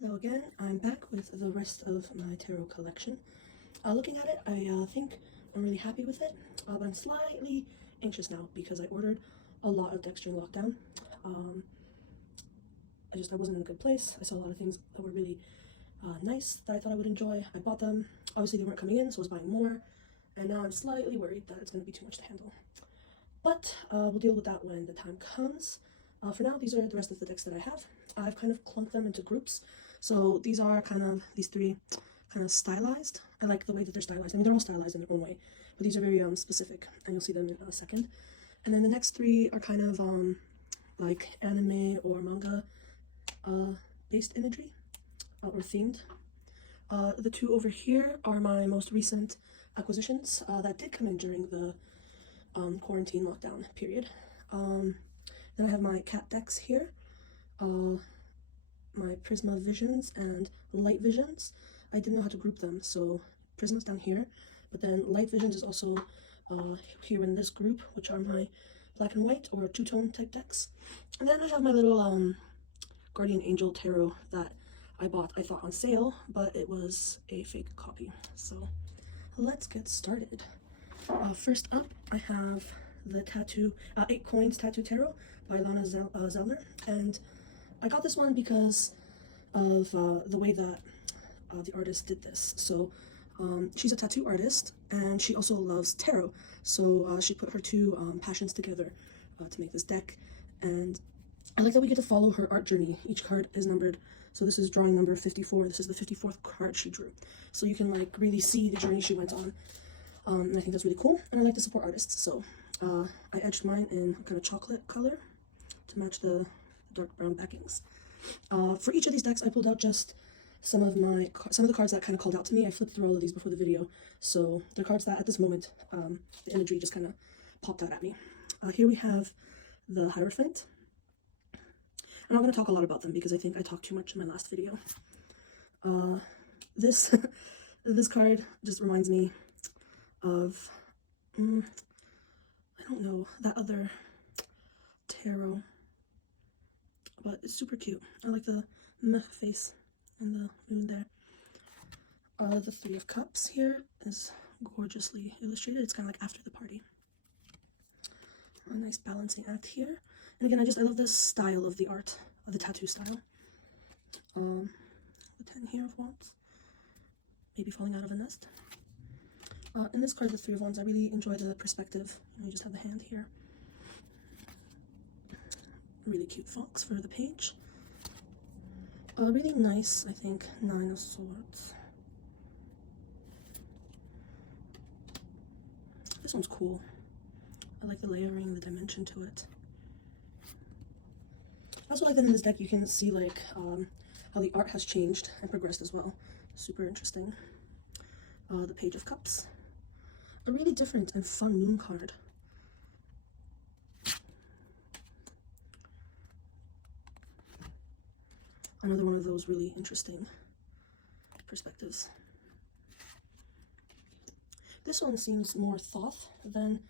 Hello again, I'm back with the rest of my tarot collection. Looking at it, I think I'm really happy with it, but I'm slightly anxious now because I ordered a lot of decks during lockdown. I wasn't in a good place. I saw a lot of things that were really nice that I thought I would enjoy. I bought them. Obviously they weren't coming in, so I was buying more, and now I'm slightly worried that it's going to be too much to handle. But we'll deal with that when the time comes. For now, these are the rest of the decks that I have. I've kind of clumped them into groups. So these are these three kind of stylized. I like the way that they're stylized. I mean, they're all stylized in their own way, but these are very specific, and you'll see them in a second. And then the next three are kind of like anime or manga based imagery or themed. The two over here are my most recent acquisitions that did come in during the quarantine lockdown period. Then I have my cat decks here. My Prisma Visions and Light Visions. I didn't know how to group them, so Prisma's down here, but then Light Visions is also here in this group, which are my black and white or two-tone type decks. And then I have my little Guardian Angel Tarot that I bought, I thought, on sale, but it was a fake copy. So let's get started. First up, I have the 8 Coins Tattoo Tarot by Lana Zellner, and I got this one because of the way that the artist did this. So she's a tattoo artist, and she also loves tarot. So she put her two passions together to make this deck. And I like that we get to follow her art journey. Each card is numbered. So this is drawing number 54. This is the 54th card she drew. So you can like really see the journey she went on. And I think that's really cool. And I like to support artists. So I edged mine in kind of chocolate color to match the dark brown backings. For each of these decks, I pulled out just some of the cards that kind of called out to me. I flipped through all of these before the video, so they're cards that at this moment the imagery just kind of popped out at me. Here we have the Hierophant. I'm not going to talk a lot about them because I think I talked too much in my last video. This this card just reminds me of I don't know, that other tarot, but it's super cute. I like the meh face and the moon there. The Three of Cups here is gorgeously illustrated. It's kind of like after the party. A nice balancing act here. And again, I love the style of the art, of the tattoo style. The 10 here of Wands, maybe falling out of a nest. In this card, the Three of Wands, I really enjoy the perspective. You just have the hand here. Really cute fox for the page. Really nice, I think, Nine of Swords. This one's cool. I like the layering, the dimension to it. I also like that in this deck you can see like how the art has changed and progressed as well. Super interesting. The Page of Cups. A really different and fun moon card. Another one of those really interesting perspectives. This one seems more Thoth than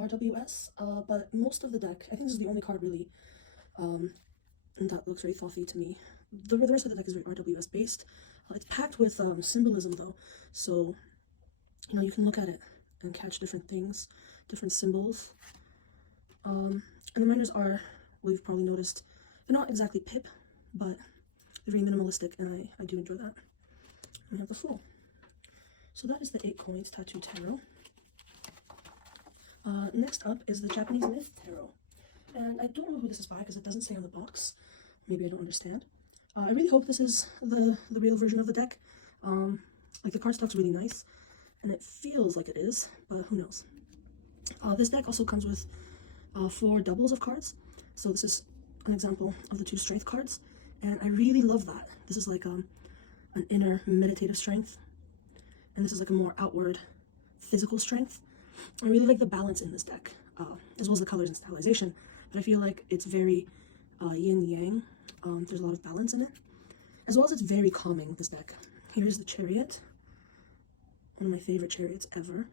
RWS, but most of the deck, I think this is the only card really that looks very Thothy to me. The rest of the deck is very RWS based. It's packed with symbolism though, so you know, you can look at it and catch different things, different symbols. And the reminders are, well, you've probably noticed, they're not exactly pip, but they're very minimalistic, and I do enjoy that. We have the Fool. So that is the 8 Coins Tattoo Tarot. Next up is the Japanese Myth Tarot. And I don't know who this is by because it doesn't say on the box. Maybe I don't understand. I really hope this is the real version of the deck. Like the cardstock's really nice, and it feels like it is, but who knows. This deck also comes with 4 doubles of cards. So this is an example of the 2 strength cards. And I really love that. This is like an inner meditative strength, and this is like a more outward physical strength. I really like the balance in this deck, as well as the colors and stylization, but I feel like it's very yin-yang. There's a lot of balance in it, as well as it's very calming, this deck. Here's the Chariot, one of my favorite chariots ever.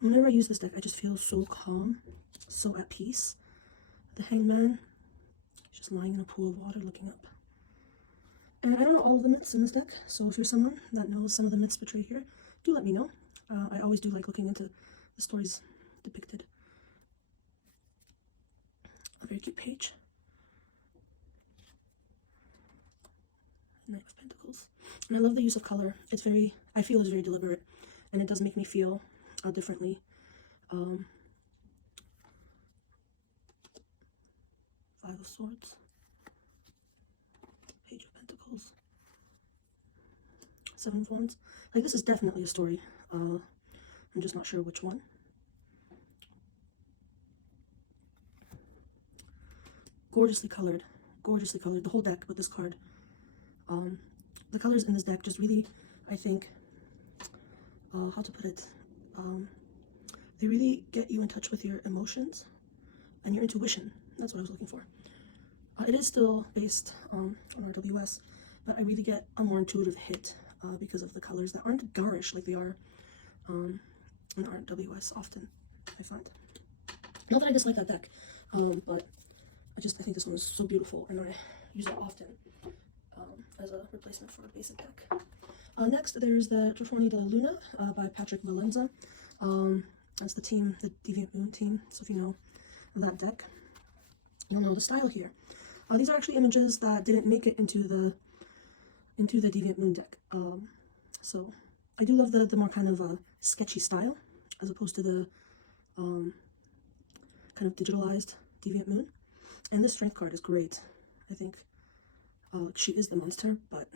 Whenever I use this deck, I just feel so calm, so at peace. The Hangman, just lying in a pool of water looking up. And I don't know all of the myths in this deck, so if you're someone that knows some of the myths portrayed here, do let me know. I always do like looking into the stories depicted. A very cute page. Knight of Pentacles. And I love the use of color. It's very, I feel it's very deliberate, and it does make me feel differently. Five of Swords. Page of Pentacles. Seven of Wands. Like, this is definitely a story. I'm just not sure which one. Gorgeously colored. Gorgeously colored. The whole deck with this card. The colors in this deck just really, I think, how to put it, they really get you in touch with your emotions and your intuition. That's what I was looking for. It is still based on RWS, but I really get a more intuitive hit because of the colors that aren't garish like they are in RWS often, I find. Not that I dislike that deck, but I think this one is so beautiful, and I use it often as a replacement for a basic deck. Next, there's the della by Patrick Valenza. That's the team, the Deviant Moon team, so if you know that deck, you'll know the style here. These are actually images that didn't make it into the Deviant Moon deck. So I do love the more kind of sketchy style, as opposed to the kind of digitalized Deviant Moon. And this strength card is great, I think. She is the monster, but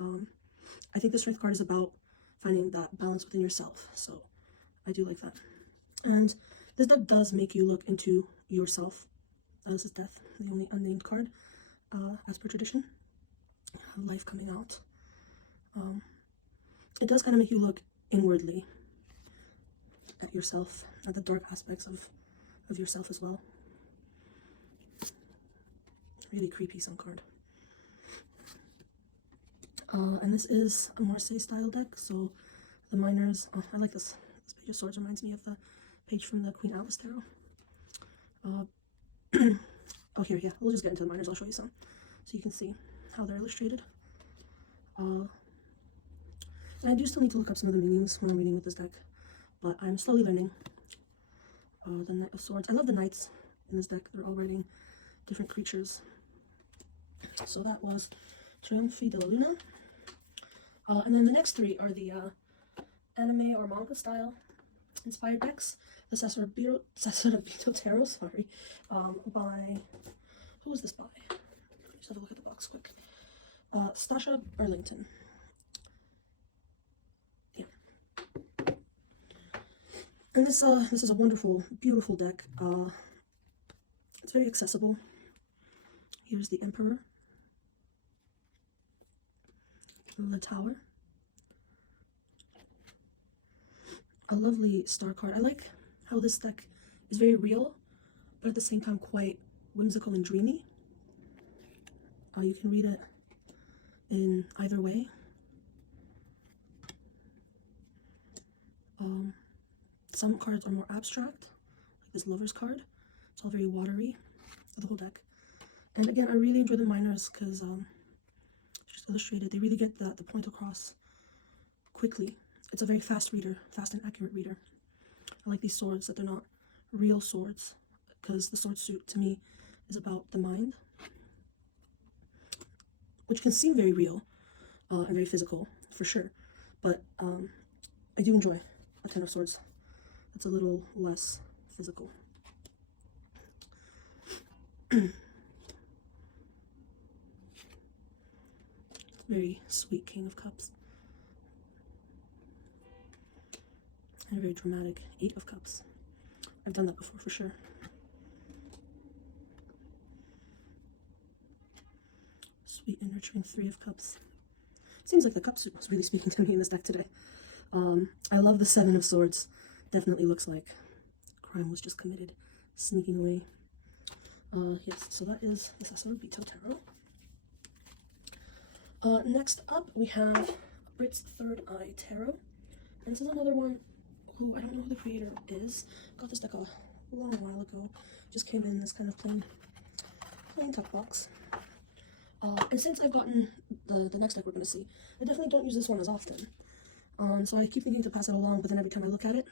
I think the strength card is about finding that balance within yourself, so I do like that. And this deck does make you look into yourself. This is Death, the only unnamed card, as per tradition. Life coming out. It does kind of make you look inwardly at yourself, at the dark aspects of yourself as well. Really creepy some card. And this is a Marseille style deck, so the minors, I like this Page of Swords, reminds me of the page from the Queen Alice Tarot. Oh, here, yeah, we'll just get into the minors, I'll show you some, so you can see how they're illustrated. And I do still need to look up some of the meanings when I'm reading with this deck, but I'm slowly learning. The Knight of Swords, I love the knights in this deck, they're all writing different creatures. So that was Trionfi della. And then the next three are the anime or manga style inspired decks. The Sasuraibito Tarot, sorry, by, who was this by? Just have a look at the box quick. Stasia Burrington. Yeah. And this is a wonderful, beautiful deck. It's very accessible. Here's the Emperor. The Tower. A lovely star card. I like how this deck is very real, but at the same time quite whimsical and dreamy. You can read it in either way. Some cards are more abstract, like this Lover's card. It's all very watery, the whole deck. And again, I really enjoy the minors because just illustrated, they really get the point across quickly. It's a very fast reader, fast and accurate reader. I like these swords, that they're not real swords, because the sword suit to me is about the mind, which can seem very real and very physical for sure, but I do enjoy a Ten of Swords that's a little less physical. Very sweet King of Cups. And a very dramatic Eight of Cups. I've done that before for sure. Sweet and nurturing Three of Cups. Seems like the cup suit was really speaking to me in this deck today. I love the Seven of Swords. Definitely looks like crime was just committed, sneaking away. Yes, so that is the Sasuraibito Tarot. Next up, we have Britts Third Eye Tarot. And this is another one who I don't know who the creator is. Got this deck a long while ago. Just came in this kind of plain tuck box. And since I've gotten the next deck we're going to see, I definitely don't use this one as often. So I keep thinking to pass it along, but then every time I look at it,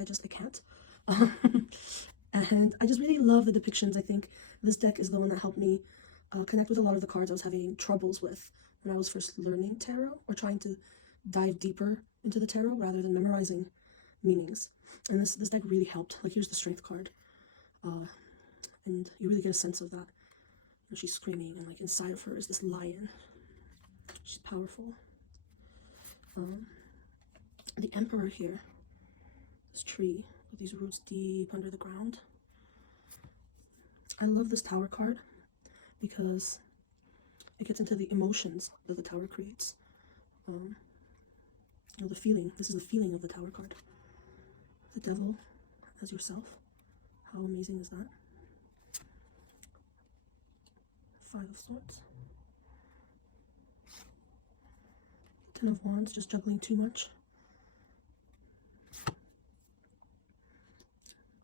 I can't. And I just really love the depictions. I think this deck is the one that helped me connect with a lot of the cards I was having troubles with when I was first learning tarot, or trying to dive deeper into the tarot rather than memorizing meanings. And this deck really helped. Like, here's the strength card. And you really get a sense of that. And she's screaming, and like inside of her is this lion. She's powerful. The Emperor here. This tree with these roots deep under the ground. I love this Tower card because it gets into the emotions that the Tower creates. You know, the feeling. This is the feeling of the Tower card. The Devil as yourself. How amazing is that? Five of Swords. Ten of Wands, just juggling too much.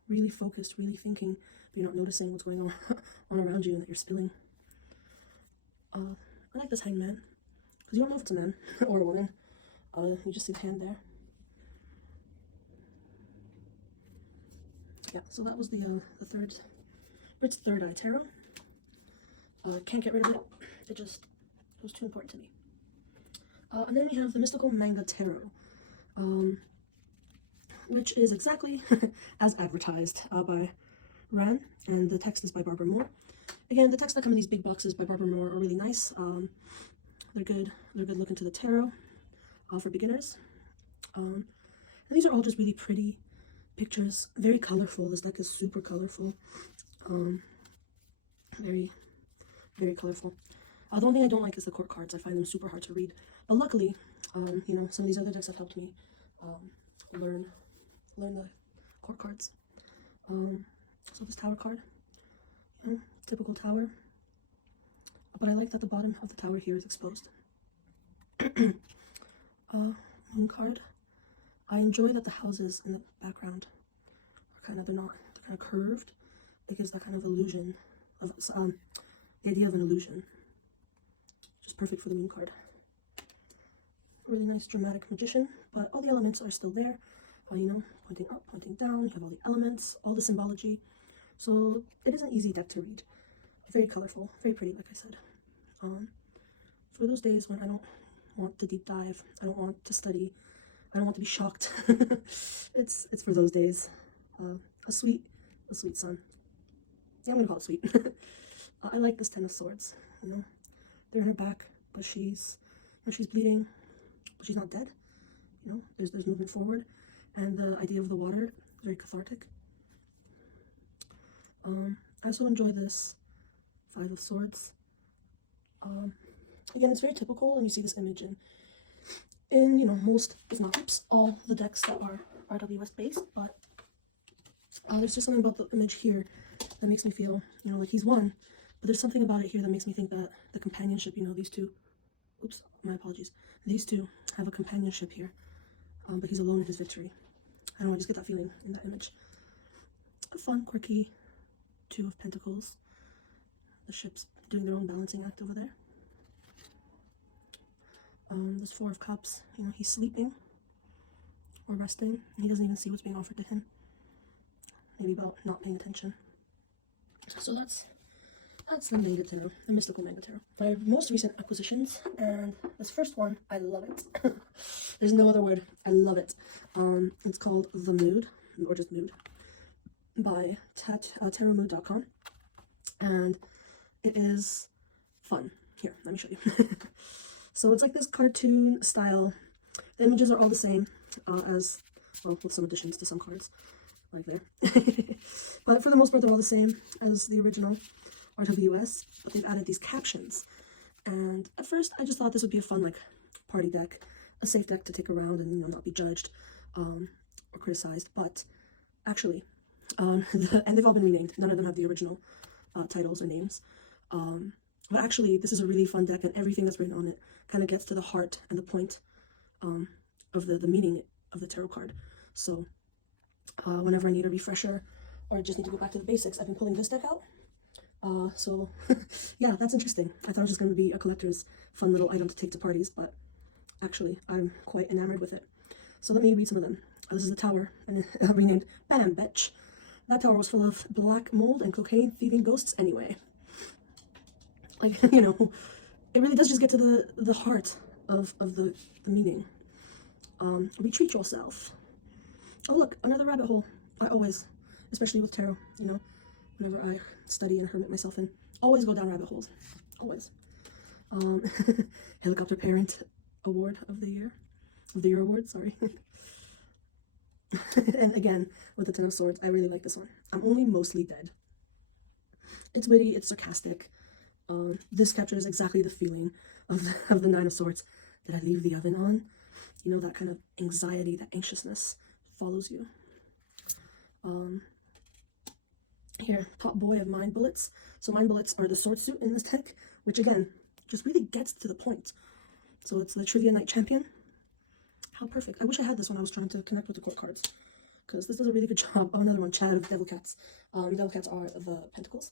Really focused, really thinking, but you're not noticing what's going on around you and that you're spilling. I like this Hangman, because you don't know if it's a man or a woman. You just see the hand there. Yeah, so that was the Britts Third Eye Tarot. Can't get rid of it. It was too important to me. And then we have the Mystical Manga Tarot, which is exactly as advertised by Rann, and the text is by Barbra Moore. Again, the texts that come in these big boxes by Barbra Moore are really nice. They're good look into the tarot for beginners. And these are all just really pretty pictures, very colorful. This deck is super colorful. Very, very colorful. The only thing I don't like is the court cards. I find them super hard to read. But luckily, you know, some of these other decks have helped me learn the court cards. So this Tower card, you know, typical Tower. But I like that the bottom of the Tower here is exposed. Moon card. I enjoy that the houses in the background are they're kind of curved. It gives that kind of illusion of the idea of an illusion. Just perfect for the Moon card. Really nice dramatic Magician, but all the elements are still there. You know, pointing up, pointing down. You have all the elements, all the symbology. So it is an easy deck to read. Very colorful, very pretty, like I said. For those days when I don't want to deep dive, I don't want to study, I don't want to be shocked. It's for those days. A sweet son. Yeah, I'm gonna call it sweet. I like this Ten of Swords. You know, they're in her back, but she's bleeding, but she's not dead. You know, there's movement forward, and the idea of the water is very cathartic. I also enjoy this Five of Swords. Again, it's very typical, and you see this image in you know, most, if not all the decks that are RWS based, but there's just something about the image here that makes me feel, you know, like he's won, but there's something about it here that makes me think that the companionship, you know, these two, oops, my apologies, these two have a companionship here, but he's alone in his victory. I don't know, I just get that feeling in that image. A fun, quirky Two of Pentacles. The ship's doing their own balancing act over there. This Four of Cups, you know, he's sleeping or resting. He doesn't even see what's being offered to him. Maybe about not paying attention. So that's the Manga Tarot, the Mystical Manga Tarot. My most recent acquisitions, and this first one, I love it. There's no other word. I love it. It's called The Mood, or just Mood, by tarotmood.com, and it is fun. Here, let me show you. So it's like this cartoon style. The images are all the same as, well, with some additions to some cards, like there. But for the most part, they're all the same as the original RWS, but they've added these captions. And at first, I just thought this would be a fun, like, party deck, a safe deck to take around and, you know, not be judged or criticized. But actually, and they've all been renamed. None of them have the original titles or names. But actually, this is a really fun deck, and everything that's written on it kind of gets to the heart and the point of the meaning of the tarot card. So whenever I need a refresher or just need to go back to the basics, I've been pulling this deck out. So yeah, that's interesting. I thought it was just going to be a collector's fun little item to take to parties, but actually I'm quite enamored with it. So let me read some of them. This is a tower, and renamed Bam Bitch. That tower was full of black mold and cocaine thieving ghosts anyway. Like, you know, it really does just get to the heart of the meaning. Retreat yourself. Oh look, another rabbit hole. I always, especially with tarot, you know, whenever I study and hermit myself in, always go down rabbit holes. Always. Helicopter Parent Award of the Year. Of the Year Award, sorry. And again, with the Ten of Swords, I really like this one. I'm only mostly dead. It's witty, it's sarcastic. This captures exactly the feeling of the Nine of Swords. Did I leave the oven on? You know, that kind of anxiety, that anxiousness follows you. Here, Top Boy of Mind Bullets. So Mind Bullets are the sword suit in this deck, which again, just really gets to the point. So it's the Trivia Night Champion. How perfect. I wish I had this when I was trying to connect with the court cards, because this does a really good job. Oh, another one, Chad of Devil Cats. Devil Cats are the Pentacles.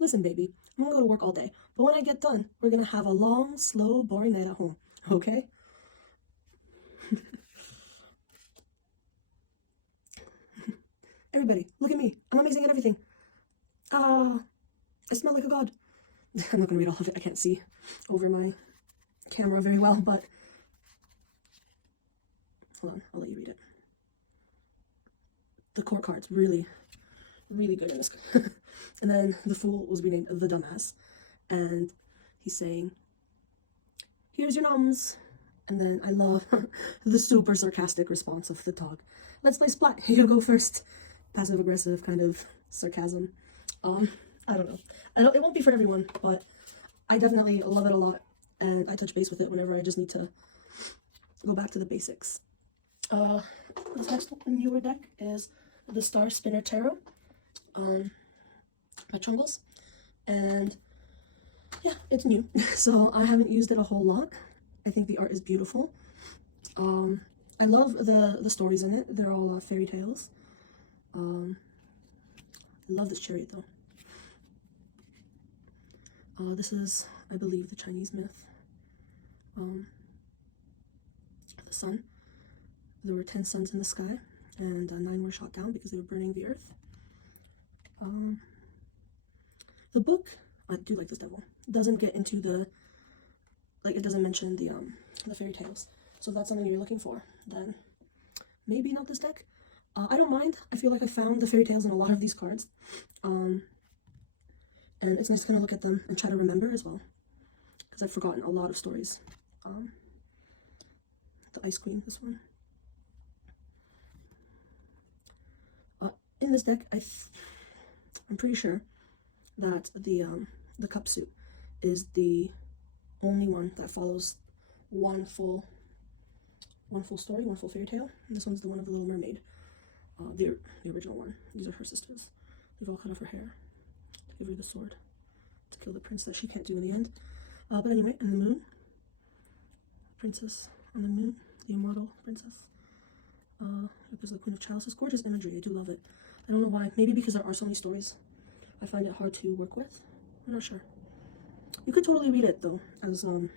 Listen, baby, I'm gonna go to work all day, but when I get done, we're gonna have a long, slow, boring night at home, okay? Everybody, look at me. I'm amazing at everything. I smell like a god. I'm not gonna read all of it. I can't see over my camera very well, but hold on, I'll let you read it. The court cards, really, really good in this. And then the Fool was renamed the Dumbass, and he's saying, here's your nums. And then I love the super sarcastic response of the dog. Let's play Splat. You go first. Passive aggressive kind of sarcasm. I don't know. It won't be for everyone, but I definitely love it a lot, and I touch base with it whenever I just need to go back to the basics. This next newer deck is the Star Spinner Tarot by Trungles, and yeah, it's new, so I haven't used it a whole lot. I think the art is beautiful. I love the stories in it. They're all fairy tales. I love this chariot though. This is, I believe, the Chinese myth. The sun. There were 10 suns in the sky, and 9 were shot down because they were burning the earth. The book, I do like this devil, doesn't get into the, like, it doesn't mention the fairy tales. So if that's something you're looking for, then maybe not this deck. I don't mind. I feel like I found the fairy tales in a lot of these cards. And it's nice to kind of look at them and try to remember as well, because I've forgotten a lot of stories. The Ice Queen, this one. In this deck, I'm pretty sure that the cup suit is the only one that follows one full story, one full fairy tale. And this one's the one of the Little Mermaid, the original one. These are her sisters. They've all cut off her hair to give her the sword to kill the prince that she can't do in the end. But anyway, and the moon, princess on the moon, the immortal princess. Because the Queen of Chalices, gorgeous imagery. I do love it. I don't know why. Maybe because there are so many stories, I find it hard to work with. I'm not sure. You could totally read it though, as on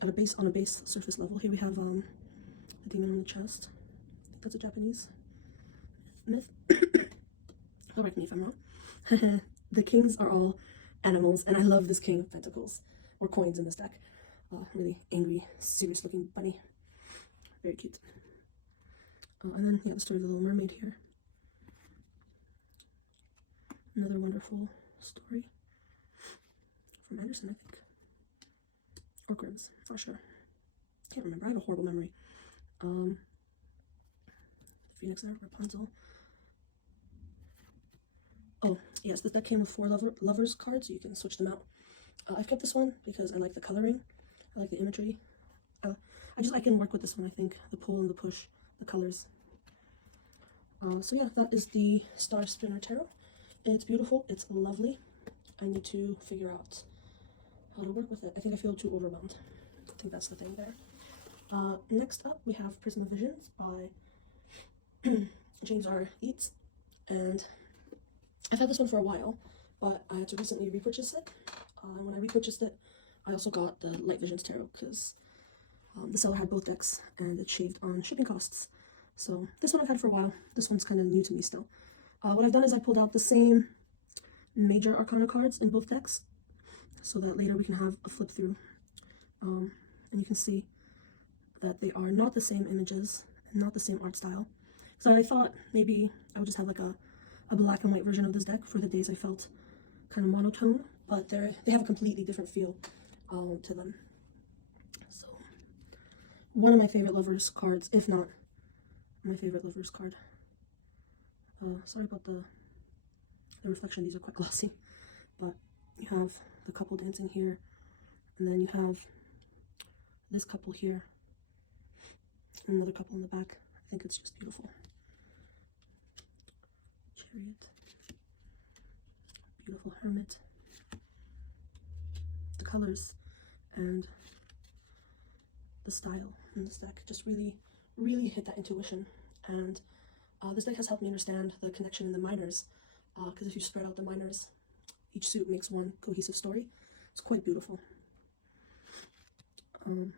a base surface level. Here we have the demon on the chest. I think that's a Japanese myth. Correct me if I'm wrong. The kings are all animals, and I love this King of Pentacles, or coins in this deck. Really angry, serious looking bunny. Very cute. And then, yeah, the story of the Little Mermaid here. Another wonderful story from Anderson, I think. Or Grimm's, not sure. Can't remember. I have a horrible memory. The Phoenix and Rapunzel. Oh, yes, this deck came with 4 lovers cards, so you can switch them out. I've kept this one because I like the coloring. I like the imagery. I can work with this one, I think. The pull and the push, the colors. So yeah, that is the Star Spinner Tarot. It's beautiful. It's lovely. I need to figure out how to work with it. I think I feel too overwhelmed. I think that's the thing there. Next up, we have Prisma Visions by James R. Eads. And I've had this one for a while, but I had to recently repurchase it. And when I repurchased it, I also got the Light Visions Tarot because the seller had both decks and it shaved on shipping costs. So this one I've had for a while. This one's kind of new to me still. What I've done is I pulled out the same major arcana cards in both decks so that later we can have a flip through. And you can see that they are not the same images, not the same art style. So I thought maybe I would just have like a black and white version of this deck for the days I felt kind of monotone, but they have a completely different feel to them. So one of my favorite lovers cards, if not my favorite lovers card. Sorry about the reflection, these are quite glossy, but you have the couple dancing here, and then you have this couple here, and another couple in the back. I think it's just beautiful. Chariot, beautiful hermit. The colors and the style in this deck just really hit that intuition, and this deck has helped me understand the connection in the minors, because if you spread out the minors, each suit makes one cohesive story. It's quite beautiful. And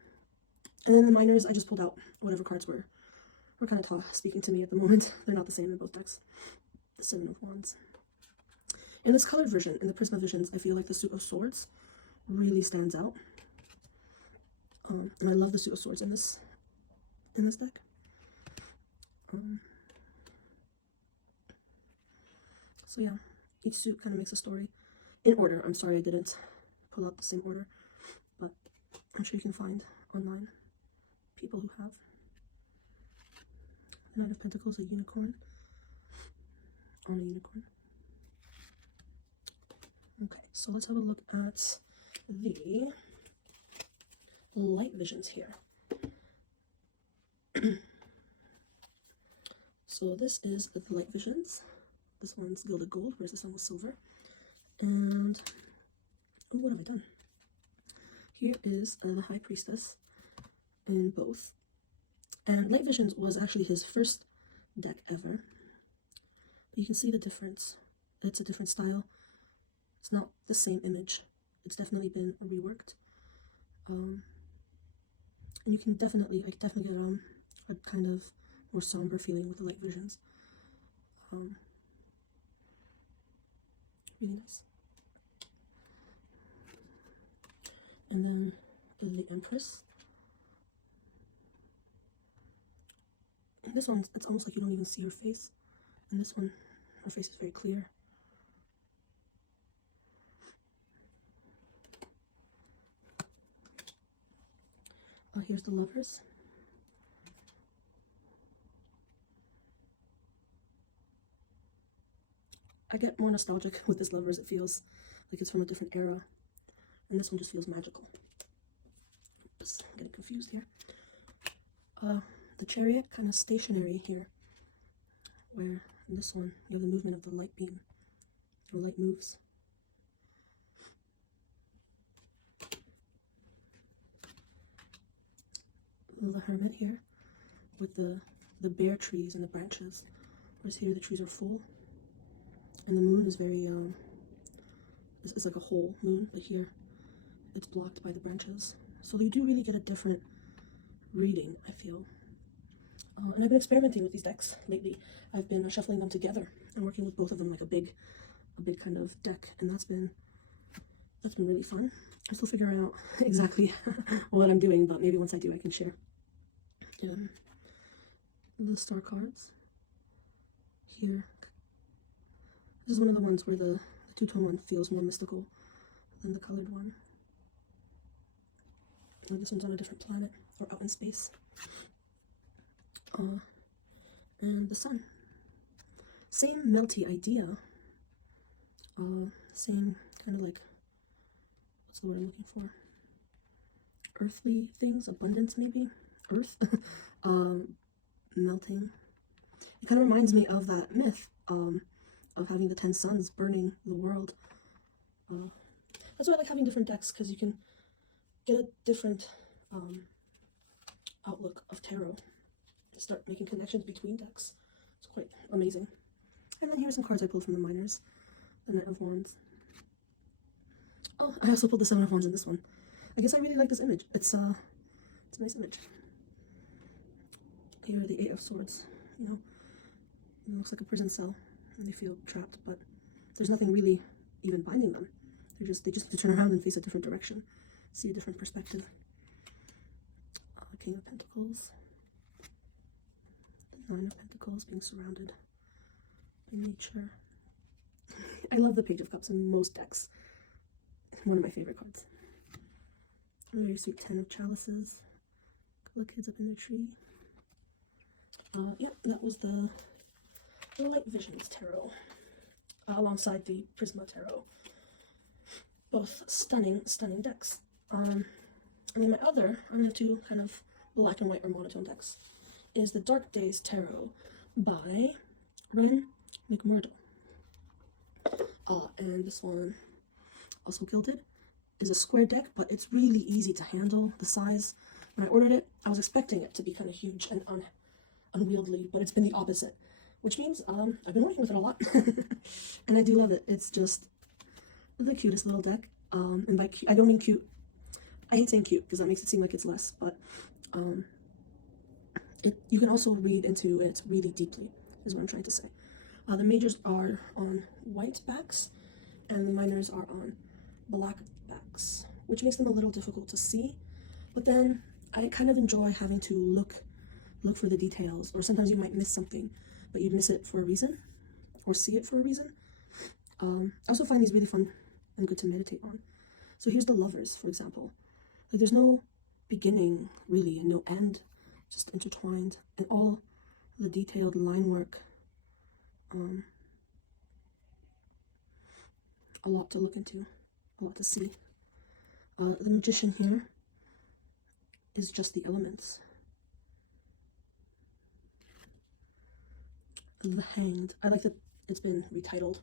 then the minors, I just pulled out whatever cards were kind of speaking to me at the moment. They're not the same in both decks. The Seven of Wands. In this colored version, in the Prisma Visions, I feel like the Suit of Swords really stands out. And I love the Suit of Swords in this deck. So yeah, each suit kind of makes a story in order. I'm sorry I didn't pull out the same order, but I'm sure you can find online people who have. The Knight of Pentacles, a unicorn on a unicorn. Okay, so let's have a look at the Light Visions here. So this is the Light Visions. This one's gilded gold, whereas this one was silver. And, oh, what have I done? Here is the High Priestess in both. And Light Visions was actually his first deck ever. But you can see the difference. It's a different style. It's not the same image. It's definitely been reworked. And you can definitely, I can definitely get a kind of more somber feeling with the Light Visions. Really nice. And then the Empress. And this one, it's almost like you don't even see her face. And this one, her face is very clear. Here's the Lovers. I get more nostalgic with this Lovers. It feels like it's from a different era. And this one just feels magical. Oops, I'm getting confused here. The Chariot, kind of stationary here. Where in this one, you have the movement of the light beam. Or light moves. The Hermit here, with the bare trees and the branches. Whereas here the trees are full. And the moon is very, it's like a whole moon, but here it's blocked by the branches. So you do really get a different reading, I feel. And I've been experimenting with these decks lately. I've been shuffling them together and working with both of them like a big kind of deck, and that's been really fun. I'm still figuring out exactly what I'm doing, but maybe once I do, I can share. The star cards here. This is one of the ones where the two-tone one feels more mystical than the colored one. This one's on a different planet or out in space. And the sun. Same melty idea. Same kind of like, what's the word I'm looking for? Earthly things, abundance maybe? Earth. Melting. It kind of reminds me of that myth of having the 10 suns burning the world. That's why I like having different decks, because you can get a different outlook of tarot. Start making connections between decks. It's quite amazing. And then here's some cards I pulled from the minors. the Knight of Wands. Oh, I also pulled the Seven of Wands in this one. I guess I really like this image. It's a nice image. Here are the Eight of Swords. You know, it looks like a prison cell, and they feel trapped, but there's nothing really even binding them. They just need to turn around and face a different direction, see a different perspective. King of Pentacles, the Nine of Pentacles, being surrounded by nature. I love the Page of Cups in most decks. One of my favorite cards. A very sweet Ten of Chalices. A couple of kids up in their tree. Yeah, that was the Light Visions Tarot, alongside the Prisma Tarot. Both stunning decks. And then my other, I'm into kind of black and white or monotone decks, is the Dark Days Tarot by Wren, McMurdo. And this one, also gilded, is a square deck, but it's really easy to handle. The size, when I ordered it, I was expecting it to be kind of huge and unwieldy, but it's been the opposite, which means I've been working with it a lot, and I do love it. It's just the cutest little deck. And by cute, I don't mean cute. I hate saying cute because that makes it seem like it's less, but you can also read into it really deeply, is what I'm trying to say. The majors are on white backs, and the minors are on black backs, which makes them a little difficult to see. But then I kind of enjoy having to look for the details, or sometimes you might miss something, but you'd miss it for a reason, or see it for a reason. I also find these really fun and good to meditate on. So here's the Lovers, for example. Like, there's no beginning, really, and no end, just intertwined, and all the detailed line work. A lot to look into, a lot to see. The Magician here is just the elements. The Hanged. I like that it's been retitled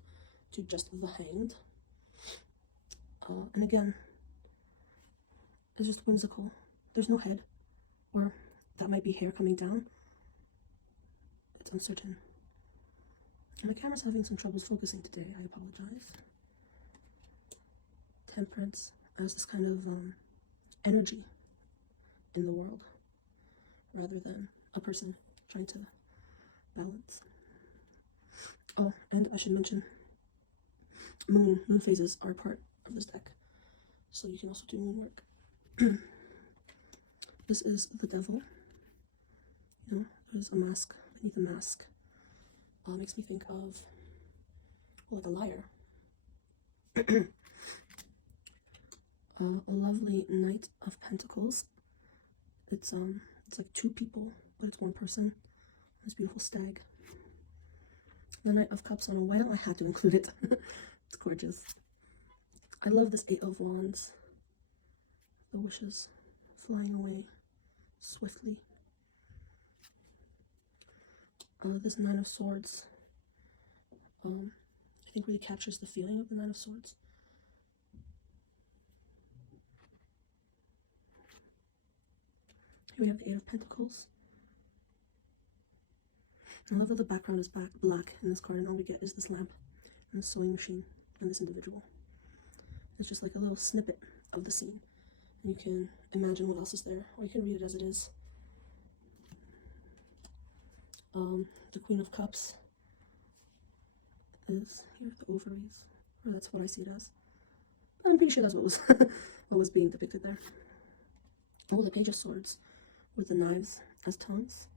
to just The Hanged. And again, it's just whimsical. There's no head, or that might be hair coming down. It's uncertain. And the camera's having some troubles focusing today. I apologize. Temperance as this kind of energy in the world, rather than a person trying to balance. Oh, and I should mention, moon phases are part of this deck, so you can also do moon work. This is the Devil. You know, there's a mask beneath the mask. Makes me think of, well, like a liar. A lovely Knight of Pentacles. It's like two people, but it's one person. This beautiful stag. The Knight of Cups on a whale. I had to include it. It's gorgeous. I love this Eight of Wands. The wishes flying away swiftly. This Nine of Swords, I think really captures the feeling of the Nine of Swords. Here we have the Eight of Pentacles. I love that the background is black in this card, and all we get is this lamp and this sewing machine and this individual. It's just like a little snippet of the scene, and you can imagine what else is there, or you can read it as it is. The Queen of Cups is here, the ovaries, or that's what I see it as. But I'm pretty sure that's what was what was being depicted there. Oh, the Page of Swords with the knives as tongues.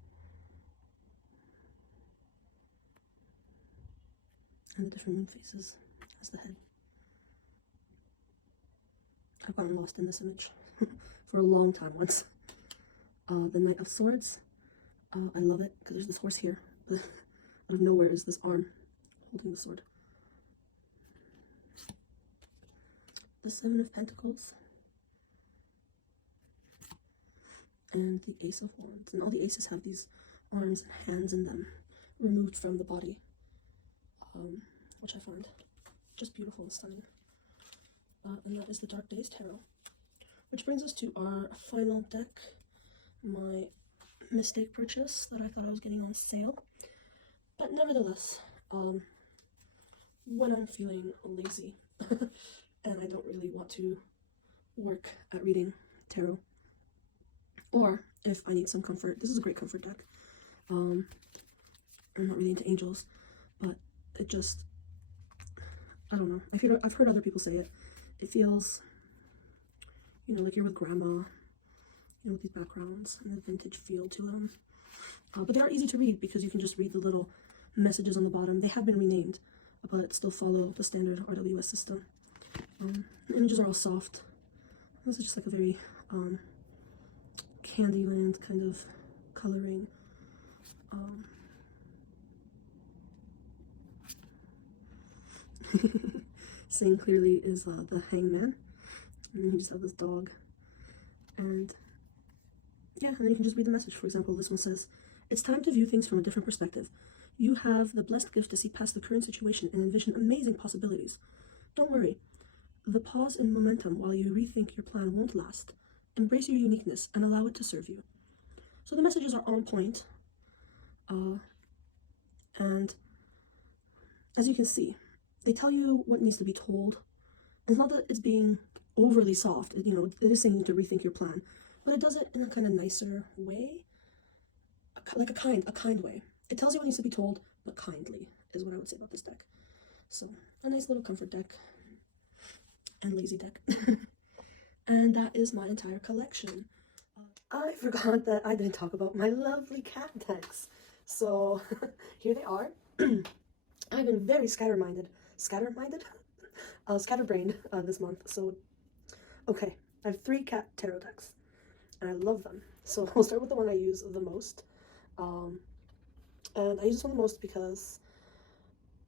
And the different moon faces as the head. I've gotten lost in this image for a long time once. The Knight of Swords. I love it because there's this horse here. Out of nowhere is this arm holding the sword. The Seven of Pentacles. And the Ace of Wands. And all the aces have these arms and hands in them, removed from the body. Which I find just beautiful and stunning. And that is the Dark Days Tarot. Which brings us to our final deck. My mistake purchase that I thought I was getting on sale. But nevertheless, when I'm feeling lazy and I don't really want to work at reading tarot, or if I need some comfort. This is a great comfort deck. I'm not really into angels, but it just, I don't know. I've heard other people say it. It feels, you know, like you're with grandma, you know, with these backgrounds and the vintage feel to them. But they are easy to read because you can just read the little messages on the bottom. They have been renamed, but still follow the standard RWS system. The images are all soft. This is just like a very Candyland kind of coloring. Saying clearly is the hangman, and then you just have this dog, and yeah, and then you can just read the message. For example, this one says, "It's time to view things from a different perspective. You have the blessed gift to see past the current situation and envision amazing possibilities. Don't worry. The pause in momentum while you rethink your plan won't last. Embrace your uniqueness and allow it to serve you." So the messages are on point, and as you can see, they tell you what needs to be told. It's not that it's being overly soft. You know, it is saying you need to rethink your plan, but it does it in a kind of nicer way, like a kind way. It tells you what needs to be told, but kindly is what I would say about this deck. So a nice little comfort deck and lazy deck. And that is my entire collection. I forgot that I didn't talk about my lovely cat decks. So here they are. I've been very scatterbrained this month. So, okay, I have 3 cat tarot decks, and I love them. So we'll start with the one I use the most. And I use this one the most because,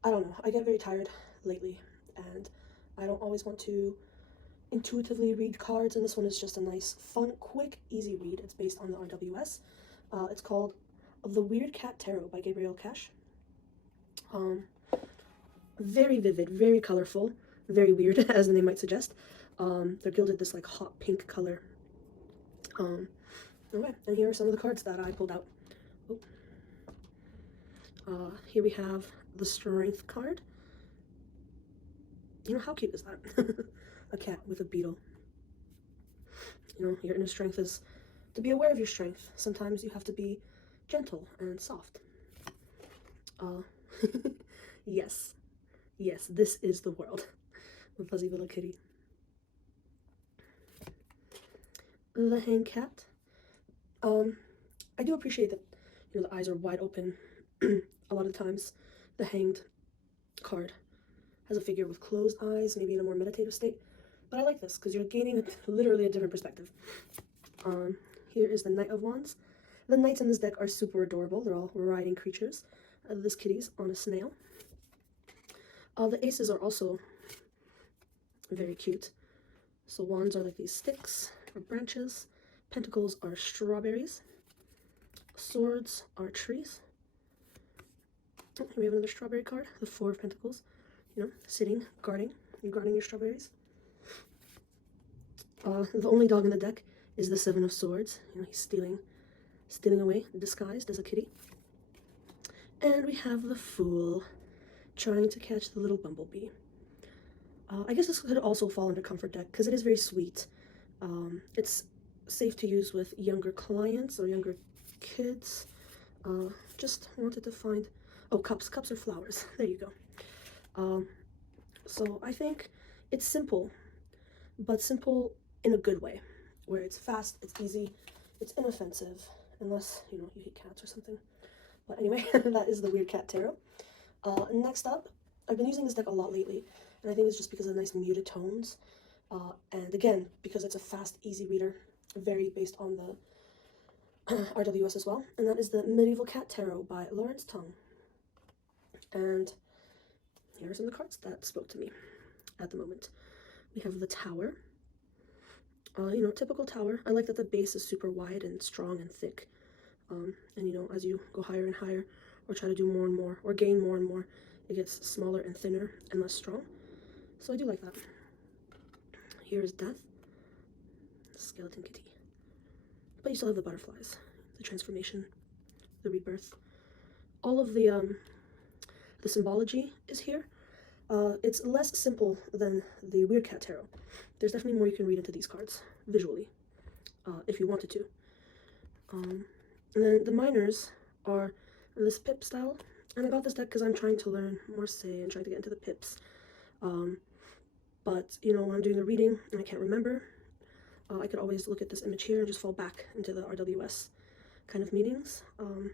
I don't know, I get very tired lately, and I don't always want to intuitively read cards, and this one is just a nice, fun, quick, easy read. It's based on the RWS. It's called The Weird Cat Tarot by Gabrielle Kash. Very vivid, very colorful, very weird, as the name might suggest. They're gilded this like hot pink color. Okay, and here are some of the cards that I pulled out. Here we have the Strength card. You know, how cute is that? A cat with a beetle. You know, your inner strength is to be aware of your strength. Sometimes you have to be gentle and soft. Yes, this is the world. A fuzzy little kitty. The Hang Cat. I do appreciate that, you know, the eyes are wide open. A lot of times the Hanged card has a figure with closed eyes, maybe in a more meditative state. But I like this because you're gaining literally a different perspective. Here is the Knight of Wands. The knights in this deck are super adorable. They're all riding creatures. This kitty's on a snail. The aces are also very cute. So wands are like these sticks or branches. Pentacles are strawberries. Swords are trees. Oh, here we have another strawberry card, the Four of Pentacles. You know, sitting, guarding. You're guarding your strawberries. The only dog in the deck is the Seven of Swords. You know, he's stealing away, disguised as a kitty. And we have the Fool, trying to catch the little bumblebee. I guess this could also fall under comfort deck because it is very sweet. It's safe to use with younger clients or younger kids. Just wanted to find, oh, cups are flowers. There you go. So I think it's simple, but simple in a good way, where it's fast, it's easy, it's inoffensive, unless, you know, you hate cats or something. But anyway, that is the Weird Cat Tarot. Next up, I've been using this deck a lot lately, and I think it's just because of the nice muted tones. And again, because it's a fast, easy reader, very based on the RWS as well. And that is the Medieval Cat Tarot by Teng. And here are some of the cards that spoke to me at the moment. We have the Tower. You know, typical tower. I like that the base is super wide and strong and thick. And you know, as you go higher and higher, or try to do more and more, or gain more and more, it gets smaller and thinner and less strong. So I do like that. Here is Death, skeleton kitty. But you still have the butterflies, the transformation, the rebirth. All of the symbology is here. It's less simple than the Weird Cat Tarot. There's definitely more you can read into these cards, visually, if you wanted to. And then the minors are this pip style, and I got this deck because I'm trying to learn Marseille and trying to get into the pips. But, you know, when I'm doing a reading and I can't remember, I could always look at this image here and just fall back into the RWS kind of meanings. And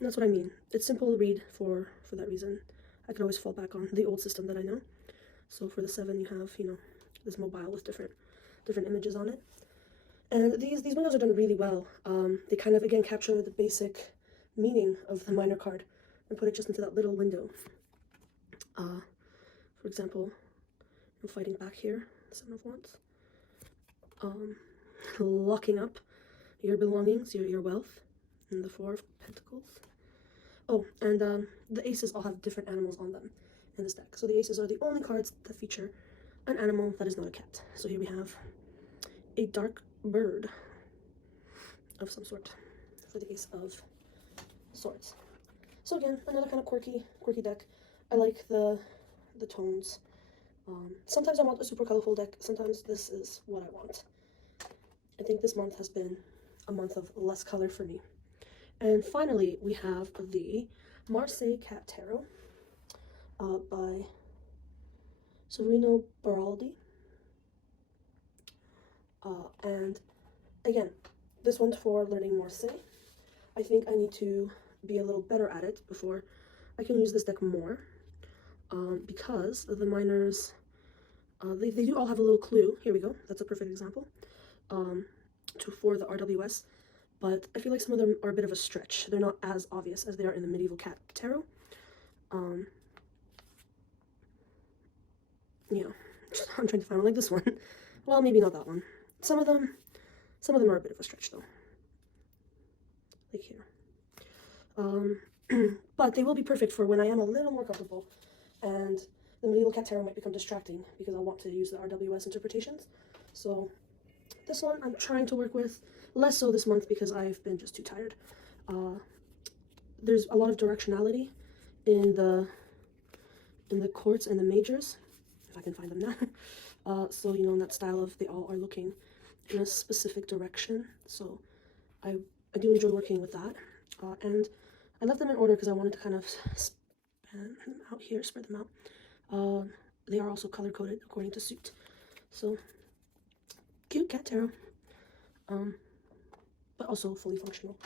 that's what I mean. It's simple to read for that reason. I could always fall back on the old system that I know. So for the 7, you have, you know, this mobile with different images on it. And these windows are done really well. They kind of, again, capture the basic meaning of the minor card and put it just into that little window. For example, I'm fighting back here, 7 of Wands. Locking up your belongings, your wealth, and the 4 of Pentacles. Oh, and the aces all have different animals on them in this deck. So the aces are the only cards that feature an animal that is not a cat. So here we have a dark bird of some sort for the Ace of Swords. So again, another kind of quirky deck. I like the tones. Sometimes I want a super colorful deck. Sometimes this is what I want. I think this month has been a month of less color for me. And finally, we have the Marseille Cat Tarot by Severino Baraldi. And again, this one's for learning Marseille. I think I need to be a little better at it before I can use this deck more. Because the minors, they do all have a little clue. Here we go. That's a perfect example. For the RWS. But I feel like some of them are a bit of a stretch. They're not as obvious as they are in the Medieval Cat Tarot. Yeah, I'm trying to find one like this one. Well, maybe not that one. Some of them are a bit of a stretch though. Like here. But they will be perfect for when I am a little more comfortable and the Medieval Cat Tarot might become distracting because I want to use the RWS interpretations. So this one I'm trying to work with. Less so this month because I've been just too tired. There's a lot of directionality in the courts and the majors, if I can find them now. So, you know, in that style of they all are looking in a specific direction. So I do enjoy working with that. And I left them in order because I wanted to kind of spread them out. They are also color-coded according to suit. So, cute cat tarot. But also fully functional,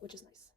which is nice.